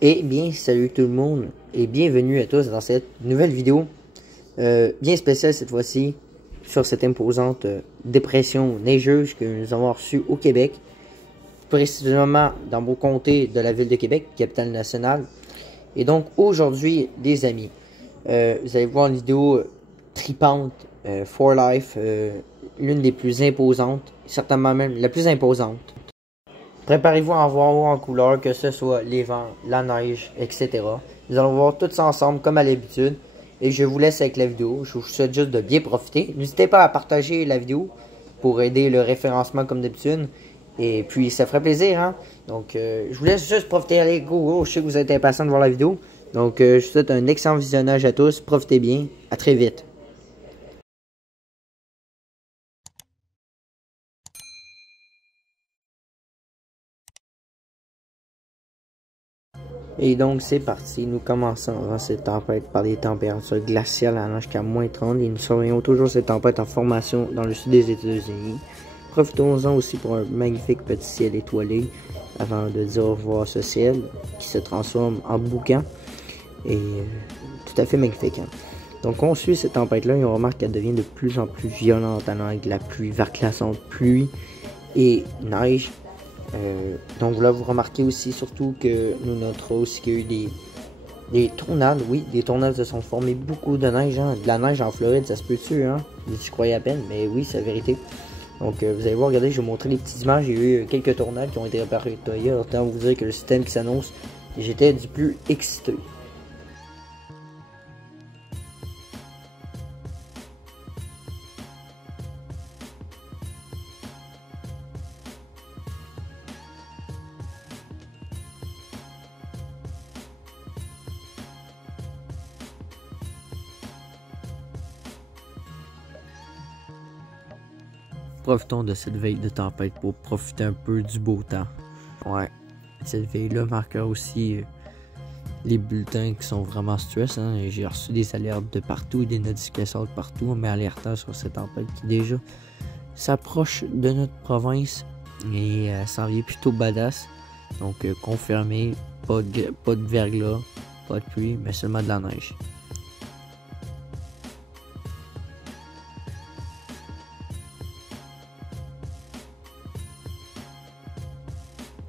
Eh bien, salut tout le monde et bienvenue à tous dans cette nouvelle vidéo bien spéciale cette fois-ci sur cette imposante dépression neigeuse que nous avons reçue au Québec, précisément dans mon comté de la ville de Québec, capitale nationale. Et donc aujourd'hui, les amis, vous allez voir une vidéo tripante, for life, l'une des plus imposantes, certainement même la plus imposante. Préparez-vous à en voir en couleur, que ce soit les vents, la neige, etc. Nous allons voir tout ça ensemble comme à l'habitude. Et je vous laisse avec la vidéo. Je vous souhaite juste de bien profiter. N'hésitez pas à partager la vidéo pour aider le référencement comme d'habitude. Et puis ça ferait plaisir, hein. Donc je vous laisse juste profiter. Allez, go, go. Je sais que vous êtes impatients de voir la vidéo. Donc je vous souhaite un excellent visionnage à tous. Profitez bien. À très vite. Et donc c'est parti, nous commençons avant cette tempête par des températures glaciales allant jusqu'à -30 et nous surveillons toujours cette tempête en formation dans le sud des États-Unis. Profitons-en aussi pour un magnifique petit ciel étoilé avant de dire au revoir à ce ciel qui se transforme en boucan et tout à fait magnifique, hein. Donc on suit cette tempête-là et on remarque qu'elle devient de plus en plus violente allant avec la pluie verglaçante, pluie et neige. Donc là vous remarquez aussi surtout que nous noterons aussi qu'il y a eu des tornades. Oui, des tornades se sont formées, beaucoup de neige, hein. De la neige en Floride, ça se peut-tu, hein? Tu croyais à peine, mais oui, c'est la vérité. Donc vous allez voir, regardez, je vais vous montrer les petites images. Il y a eu quelques tornades qui ont été réparées. Autant vous dire que le système qui s'annonce, j'étais du plus excité. Profitons de cette veille de tempête pour profiter un peu du beau temps. Ouais, cette veille-là marquera aussi les bulletins qui sont vraiment stress, hein. J'ai reçu des alertes de partout, des notifications de partout, mais alertant sur cette tempête qui déjà s'approche de notre province et s'en vient plutôt badass. Donc confirmé, pas de verglas, pas de pluie, mais seulement de la neige.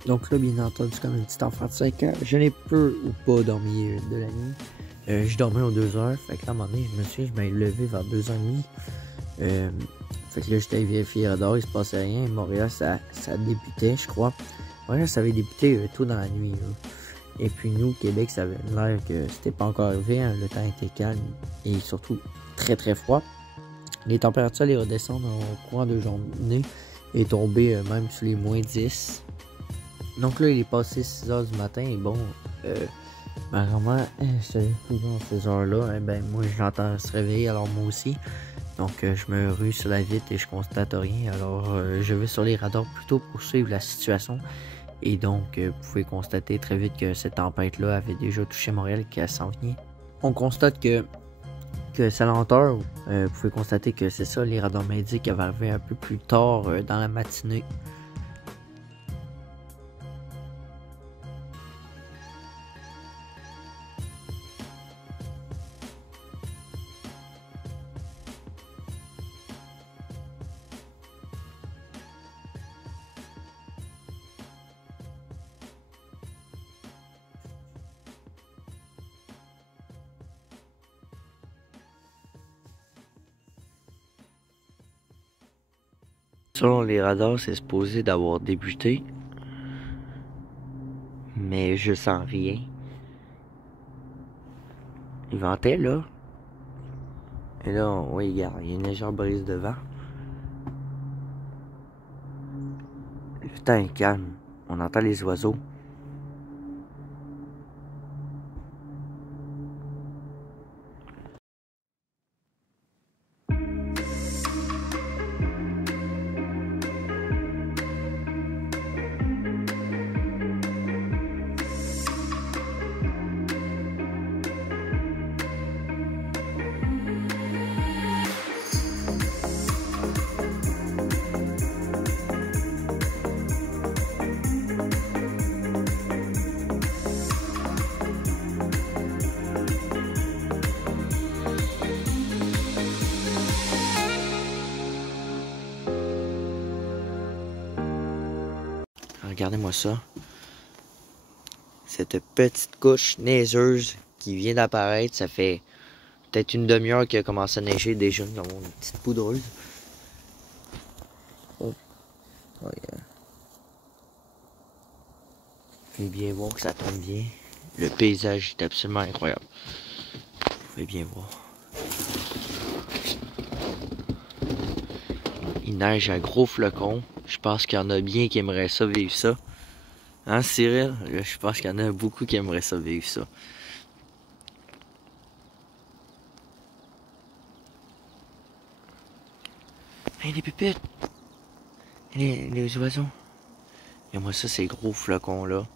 Donc là, bien entendu, comme un petit enfant de 5 ans, je n'ai peu ou pas dormi de la nuit. Je dormais aux 2 heures. Fait que là, à un moment donné, je me suis levé vers 2h30. Fait que là, j'étais vérifié radar, il se passait rien. Montréal, ça débutait, je crois. Montréal, ça avait débuté tôt dans la nuit, là. Et puis nous, Québec, ça avait l'air que c'était pas encore arrivé, hein. Le temps était calme et surtout très très froid. Les températures allaient redescendre au courant de journée et tomber même sous les -10. Donc là, il est passé 6h du matin et bon, ma grand-mère se lève toujours à ces heures-là. Eh ben, moi, je l'entends se réveiller, alors moi aussi. Donc, je me rue sur la vitre et je constate rien. Alors, je vais sur les radars plutôt pour suivre la situation. Et donc, vous pouvez constater très vite que cette tempête-là avait déjà touché Montréal, qu'elle s'en vient. On constate que sa lenteur, vous pouvez constater que c'est ça, les radars m'indiquent qu'elle va arriver un peu plus tard dans la matinée. Selon les radars, c'est supposé d'avoir débuté, mais je sens rien. Il ventait là. Et là, oui, regarde, il y a une légère brise de vent. Le temps est calme. On entend les oiseaux. regardez-moi ça. Cette petite couche neigeuse qui vient d'apparaître, ça fait peut-être une demi-heure qu'il a commencé à neiger déjà, dans une petite poudreuse. Oh. Oh, yeah. Vous pouvez bien voir que ça tombe bien. Le paysage est absolument incroyable. Vous pouvez bien voir. Il neige à gros flocons. Je pense qu'il y en a bien qui aimeraient ça, vivre ça. Hein, Cyril? Je pense qu'il y en a beaucoup qui aimeraient ça, vivre ça. Hey, les pépites! Les oiseaux! Et moi, ça, ces gros flocons-là.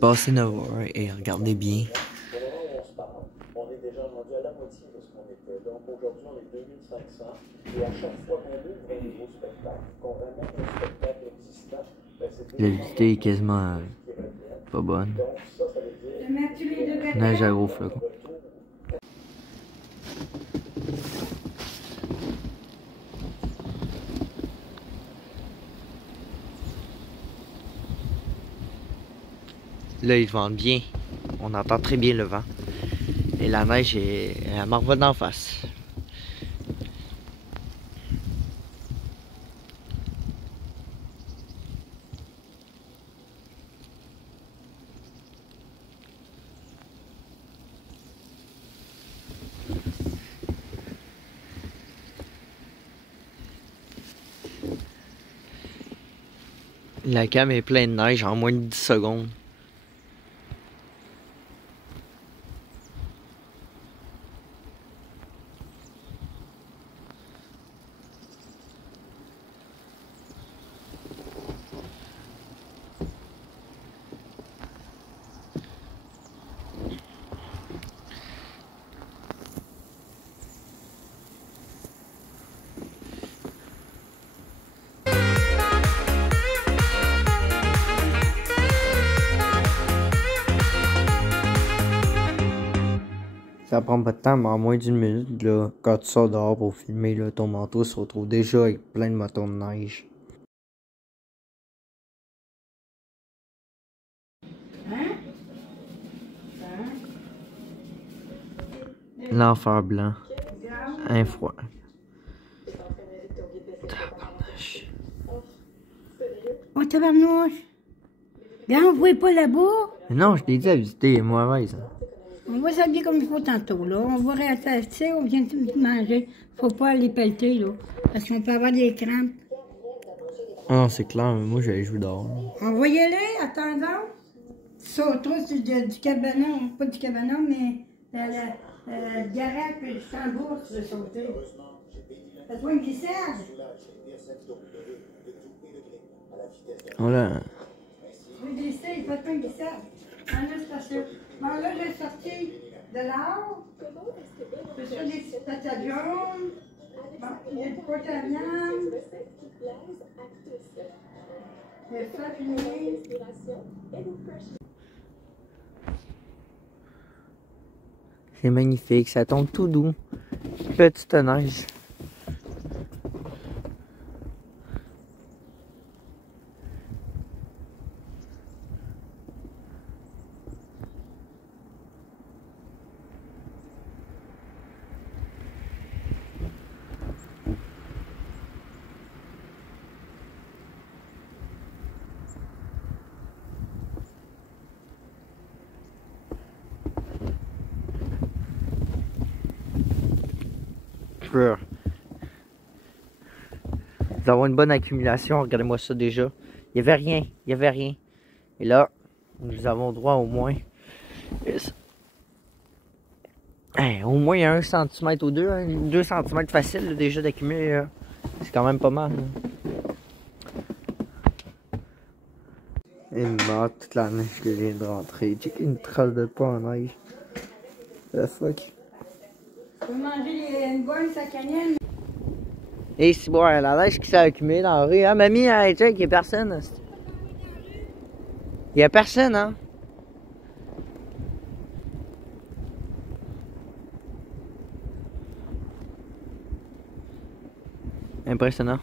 Passez 9 heures et regardez bien. On est déjà rendu à la moitié de ce qu'on était. Donc aujourd'hui, on est 2500. Et à chaque fois qu'on ouvre un nouveau spectacle, qu'on ramène un spectacle existant, c'est La visite est quasiment pas bonne. donc ça veut dire Neige à gros flocons. Là, ils vendent bien. On entend très bien le vent. Et la neige, elle m'en revient d'en face. La cam est pleine de neige en moins de 10 secondes. Ça prend pas de temps, mais en moins d'une minute, là, quand tu sors dehors pour filmer, là, ton manteau se retrouve déjà avec plein de motos de neige. L'enfer blanc. Un froid. Tabarnouche. Oh, tabarnouche! Là, on ne voit pas là-bas. Mais non, je t'ai dit, la visite est mauvaise. Hein. On va s'habiller comme il faut tantôt, là. On va rester, tu sais, on vient de manger. Faut pas aller pelleter, là. Parce qu'on peut avoir des crampes. Ah non, c'est clair, mais moi, j'allais jouer dehors. On va y aller, attendons. Sautons du cabanon, pas du cabanon, mais la garage puis le tambour, tu veux sauter. Fais-toi une glissade. Voilà. Tu veux glisser, fais-toi une glissade. En station. Bon, là, j'ai sorti de l'or. Je fais des petites patates jaunes. Bon, il y a du porte à viande. Le fait, C'est magnifique, ça tombe tout doux. Petite neige. Nous avons une bonne accumulation, regardez-moi ça déjà. Il n'y avait rien, il n'y avait rien. Et là, nous avons droit au moins... au moins il y a 1 cm ou 2 cm facile là, déjà d'accumuler. C'est quand même pas mal. Et mort toute la neige que je viens de rentrer. Check une trace de pas en neige. The fuck. Je peux manger une bonne sacanienne. Et c'est bon, la neige qui s'est accumulée dans la rue. Ah, mamie, hey, check, il y a personne. Il y a personne, hein? Impressionnant.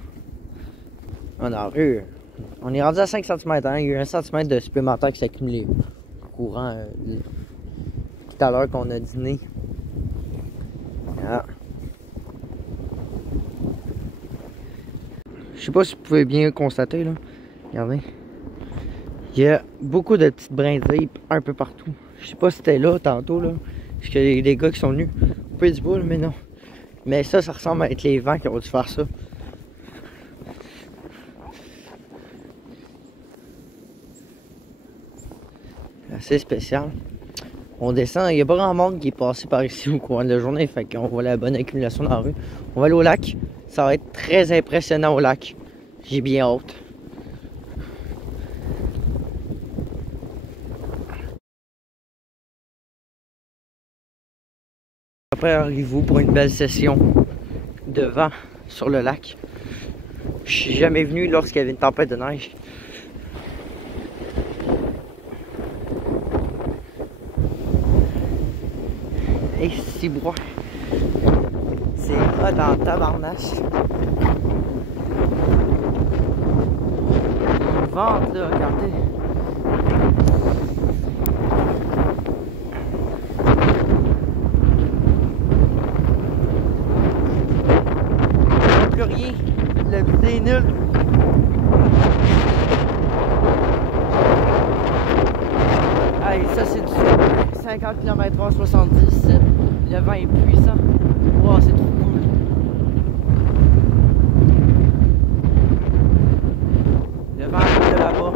Dans la rue, on est rendu à 5 cm, hein? Il y a eu 1 cm de supplémentaire qui s'est accumulé courant tout à l'heure qu'on a dîné. Ah. Je sais pas si vous pouvez bien constater là. Regardez. Il y a beaucoup de petites brindilles un peu partout. Je sais pas si c'était là tantôt là. Parce que les gars qui sont venus. On peut du boule, mais non. Mais ça ressemble à être les vents qui ont dû faire ça. Assez spécial. On descend, il n'y a pas grand monde qui est passé par ici au courant de la journée, fait qu'on voit la bonne accumulation dans la rue. On va aller au lac, ça va être très impressionnant au lac. J'ai bien hâte. Après, arrivez-vous pour une belle session de vent sur le lac. Je suis jamais venu lorsqu'il y avait une tempête de neige. Et si bois. C'est hot en tabarnache. Le ventre là, regardez. Plus rien. La visée est nulle. Allez, ça c'est du 50 km/h 70. Le vent est puissant. Wow, c'est trop cool. Le vent de là-bas,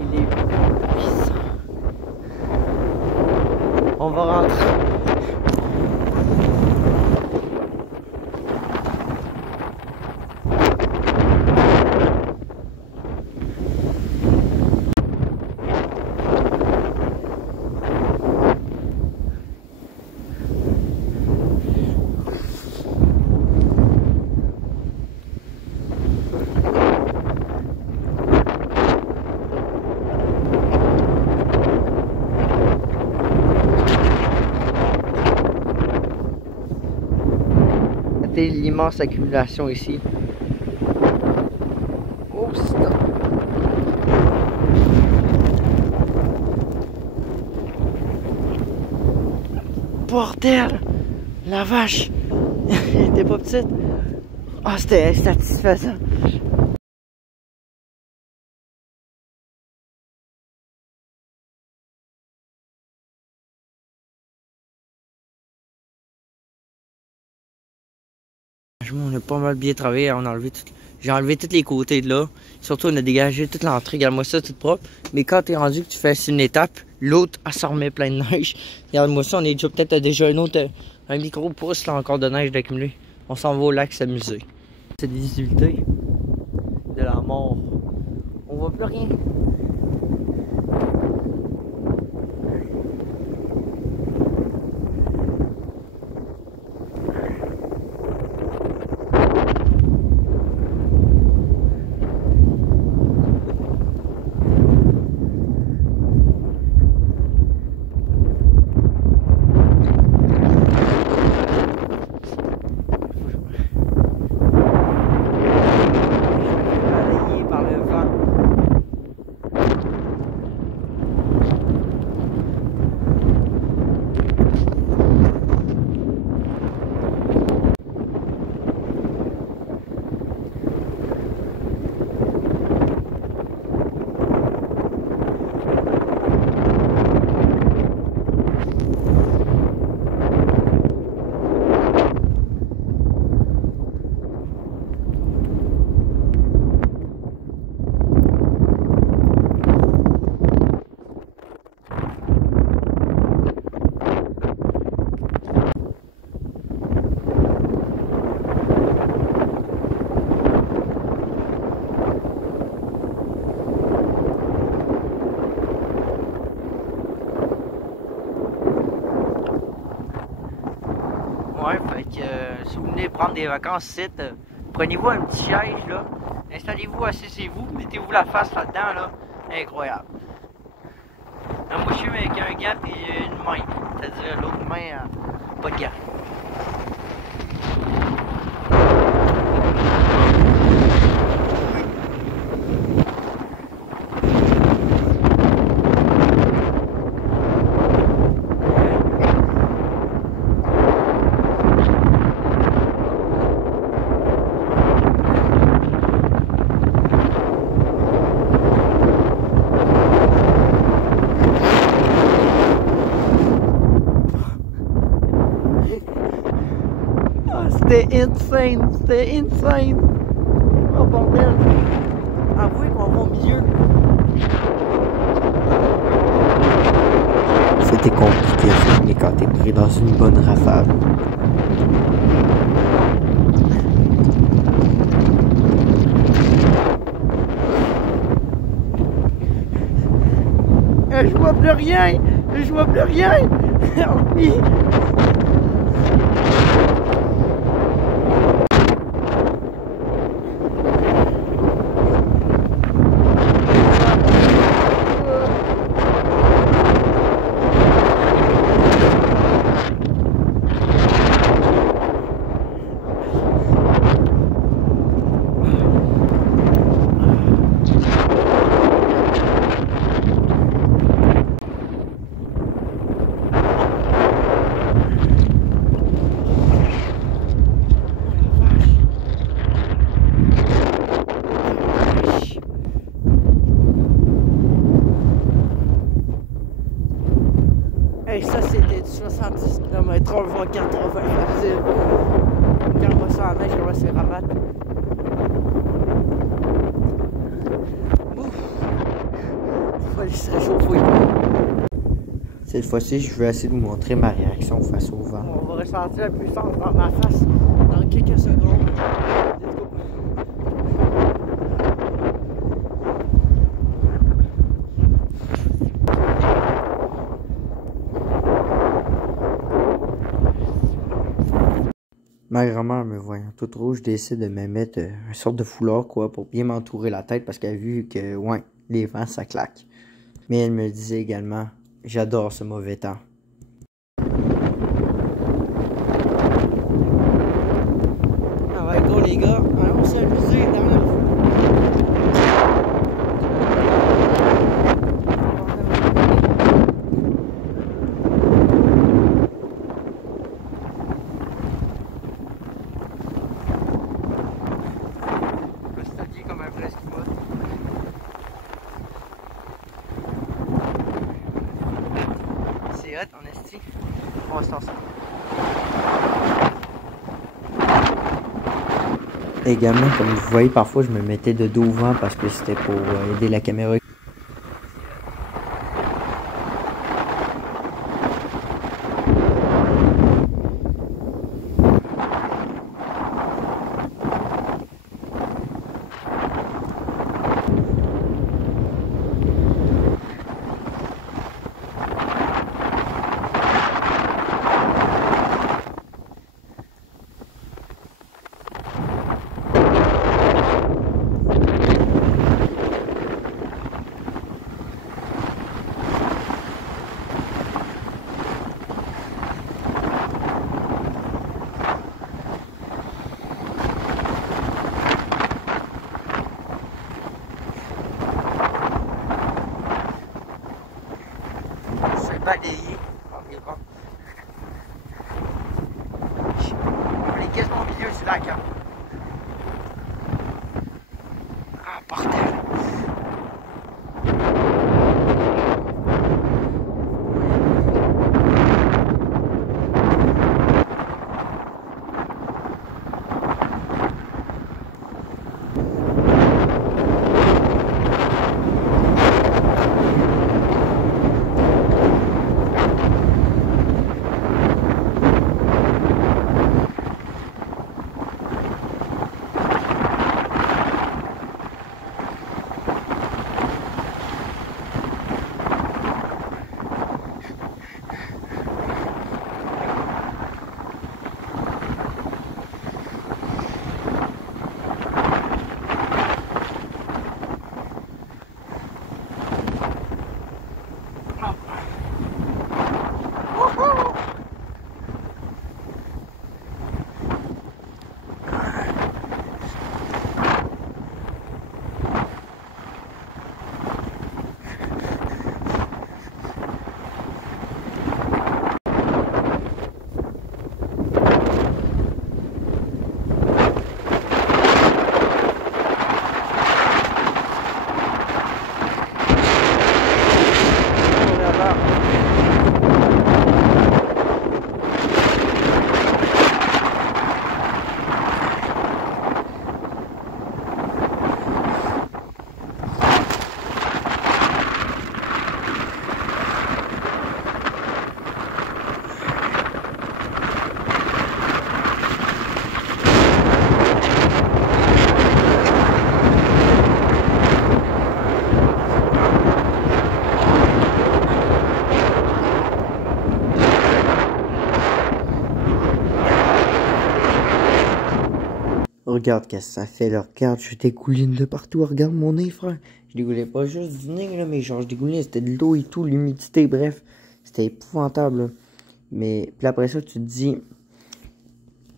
il est puissant. On va rentrer. L'immense accumulation ici. Oh, stop. Bordel! La vache! Elle était pas petite. Ah, oh, c'était satisfaisant. On a pas mal bien travaillé, j'ai enlevé tous les côtés de là. Surtout on a dégagé toute l'entrée, regarde-moi ça, tout propre. Mais quand t'es rendu que tu fais une étape, l'autre elle s'en remet plein de neige. Regarde-moi ça, on est déjà peut-être déjà un micro pouce là encore de neige d'accumuler. On s'en va au lac s'amuser. C'est des visibilités de la mort. On voit plus rien. Ouais, fait que si vous venez prendre des vacances ici, prenez-vous un petit siège là, installez-vous, asseyez-vous, mettez-vous la face là-dedans là, incroyable. Moi je suis avec un gant et une main, c'est-à-dire l'autre main, pas de gant. C'était insane! Oh bordel! Avouez qu'on va au milieu! C'était compliqué à filmer quand t'es pris dans une bonne rafale. Je vois plus rien! Je vois plus rien! Help me! Hey, ça c'était du 70 km/h, voire 80 facile. Quand on va sur la neige, on va se rabattre. Ouf! Faut aller se réchauffer. Cette fois-ci, je vais essayer de vous montrer ma réaction face au vent. On va ressentir la puissance dans ma face dans quelques secondes. Let's go! Ma grand-mère, me voyant toute rouge, décide de me mettre une sorte de foulard quoi, pour bien m'entourer la tête parce qu'elle a vu que, ouais, les vents, ça claque. Mais elle me disait également, j'adore ce mauvais temps. Ah ouais, go les gars, allons s'amuser dans la foule. Comme un vrai esquimau. C'est hot en esti. On va se lancer. Également, comme vous voyez, parfois je me mettais de dos au vent parce que c'était pour aider la caméra. Balayé environ. On est quasiment au milieu du lac. Hein. Ah, bordel! Regarde qu'est-ce que ça fait, là. Regarde, je dégouline de partout. Regarde mon nez, frère. Je dégoulais pas juste du nez, là, mais genre, je dégoulais, c'était de l'eau et tout, l'humidité, bref. C'était épouvantable, là. Mais, puis après ça, tu te dis...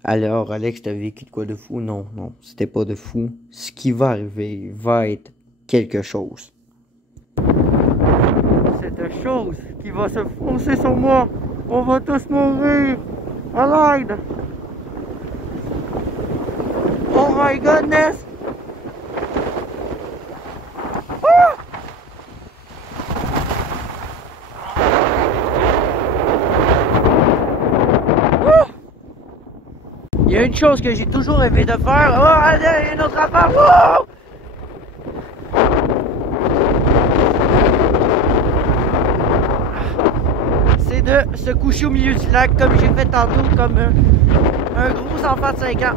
Alors, Alex, t'as vécu de quoi de fou? Non, non, c'était pas de fou. Ce qui va arriver va être quelque chose. Cette chose qui va se foncer sur moi. On va tous mourir. À l'aide. Oh my goodness. Ah! Ah! Il y a une chose que j'ai toujours rêvé de faire. Oh, allez, une autre affaire. Oh! C'est de se coucher au milieu du lac comme j'ai fait tantôt, comme un gros enfant de 5 ans.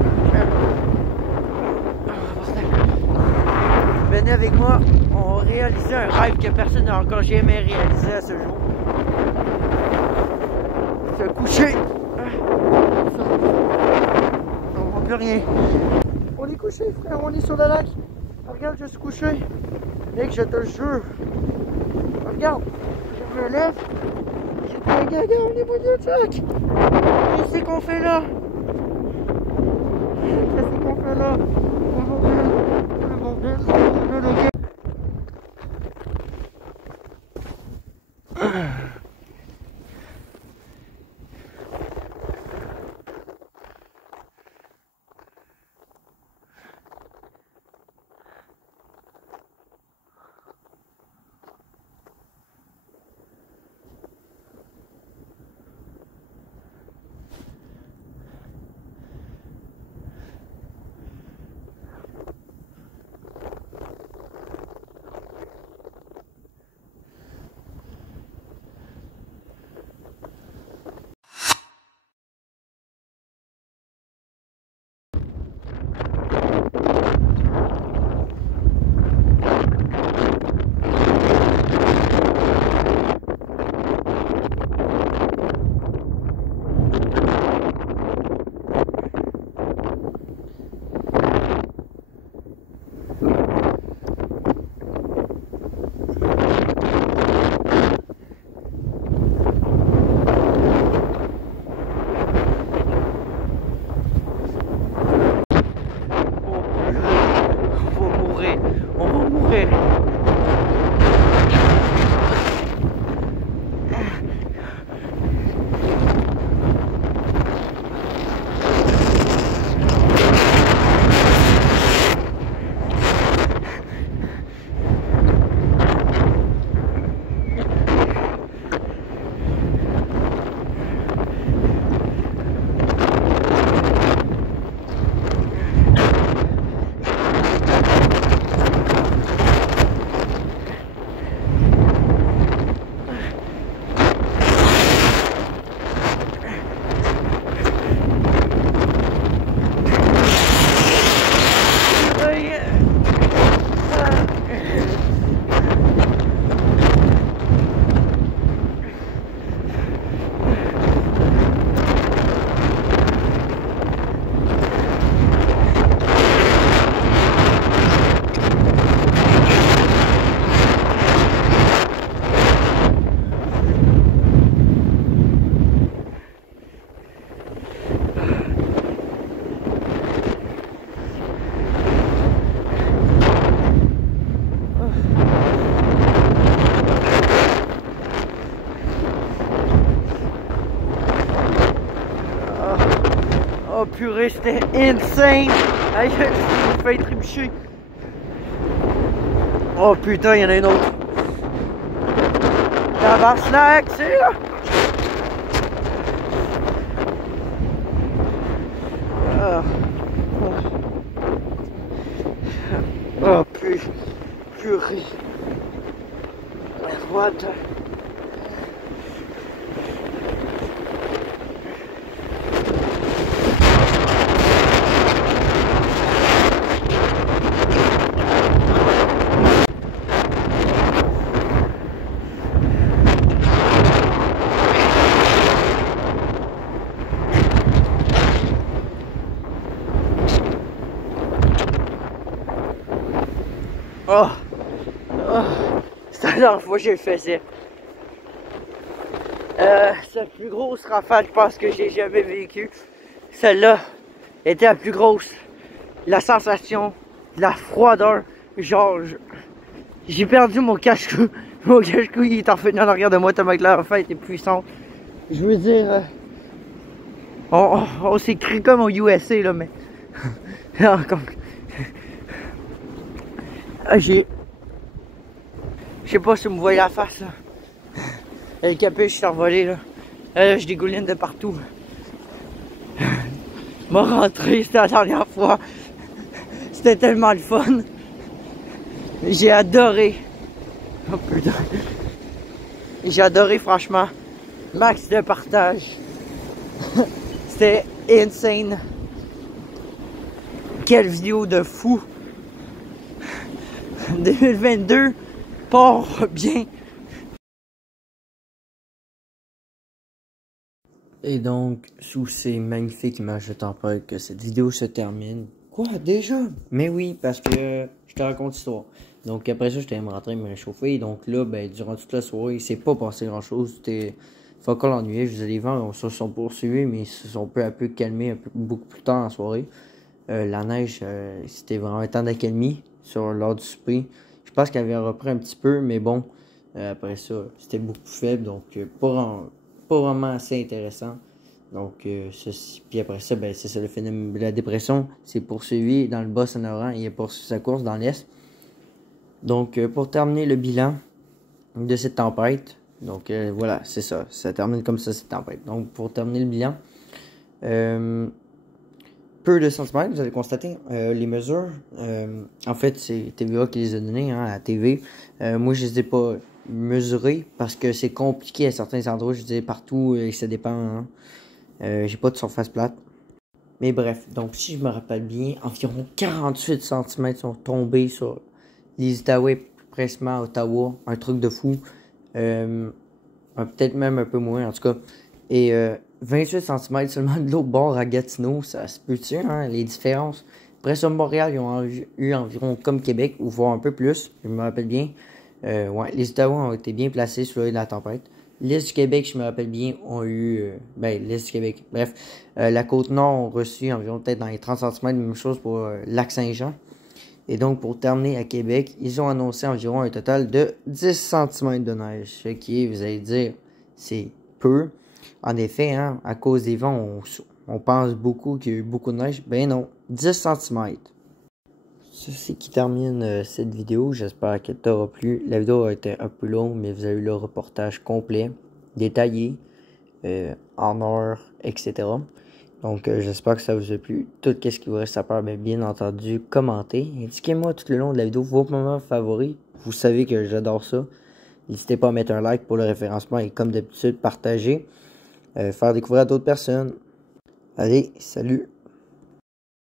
Venez avec moi, on va réaliser un rêve que personne n'a encore jamais réalisé à ce jour. Se coucher. On voit plus rien. On est couché, frère, on est sur le lac. Regarde, je suis couché. Mec, je te le jure. Regarde, je me lève. J'ai un gaga au niveau du lac. Qu'est-ce qu'on fait là? Qu'est-ce qu'on fait là? Oh purée, c'était insane! Aïe, je vais trébucher. Oh putain, il y en a une autre. Tabarnak, c'est là! Oh purée. What the... Oh! Oh! C'est la dernière fois que je le faisais. C'est la plus grosse rafale, je pense, que j'ai jamais vécue. Celle-là était la plus grosse. La sensation, la froideur. Genre, j'ai perdu mon cache-cou. Mon cache-cou, il est revenu en arrière de moi tellement que la rafale était puissante. Je veux dire, on s'est crié comme au USA, là, mais... Je sais pas si vous me voyez la face, là. Le capuche, je suis envolé, là. Là, je dégouline de partout. M'a rentré, c'était la dernière fois. C'était tellement le fun. J'ai adoré. Oh putain. J'ai adoré, franchement. Max de partage. C'était insane. Quelle vidéo de fou. 2022 part bien. Et donc, sous ces magnifiques images de tempête, que cette vidéo se termine. Quoi, déjà? Mais oui, parce que je te raconte l'histoire. Donc après ça, j'étais rentré me réchauffer. Donc là, ben, durant toute la soirée, il s'est pas passé grand chose. C'était fuck all ennuyé. Je disais, les vents se sont poursuivis, mais ils se sont peu à peu calmés beaucoup plus tard en soirée. La neige, c'était vraiment un temps d'accalmie lors du souper. Je pense qu'elle avait repris un petit peu, mais bon, après ça, c'était beaucoup plus faible. Donc, pas vraiment assez intéressant. Donc, puis après ça, ben, c'est ça, le phénomène de la dépression s'est poursuivi dans le Bas-Saint-Laurent et il a poursuivi sa course dans l'Est. Donc, pour terminer le bilan de cette tempête, donc voilà, c'est ça, ça termine comme ça cette tempête. Donc, pour terminer le bilan, peu de centimètres, vous allez constater, les mesures, en fait, c'est TVA qui les a données, hein, à la TV. Moi, je les ai pas mesurés parce que c'est compliqué à certains endroits, je disais partout, et ça dépend, hein. J'ai pas de surface plate. Mais bref, donc si je me rappelle bien, environ 48 cm sont tombés sur les Outaouais, plus précisément à Ottawa, un truc de fou. Peut-être même un peu moins en tout cas. Et 28 cm seulement de l'autre bord à Gatineau, ça se peut-tu, hein, les différences. Après ça, Montréal, ils ont eu environ comme Québec, ou voire un peu plus, je me rappelle bien. Ouais, les Outaouais ont été bien placés sur la tempête. L'Est du Québec, je me rappelle bien, ont eu... l'Est du Québec, bref. La Côte-Nord ont reçu environ peut-être dans les 30 cm, même chose pour Lac-Saint-Jean. Et donc, pour terminer à Québec, ils ont annoncé environ un total de 10 cm de neige. Ce qui est, vous allez dire, c'est peu. En effet, hein, à cause des vents, on pense beaucoup qu'il y a eu beaucoup de neige. Ben non, 10 cm. Ceci qui termine cette vidéo, j'espère qu'elle t'aura plu. La vidéo a été un peu longue, mais vous avez eu le reportage complet, détaillé, en heure, etc. Donc j'espère que ça vous a plu. Tout ce qui vous reste à faire, bien entendu, commentez. Indiquez-moi tout le long de la vidéo vos moments favoris. Vous savez que j'adore ça. N'hésitez pas à mettre un like pour le référencement et comme d'habitude, partager, faire découvrir à d'autres personnes. Allez, salut!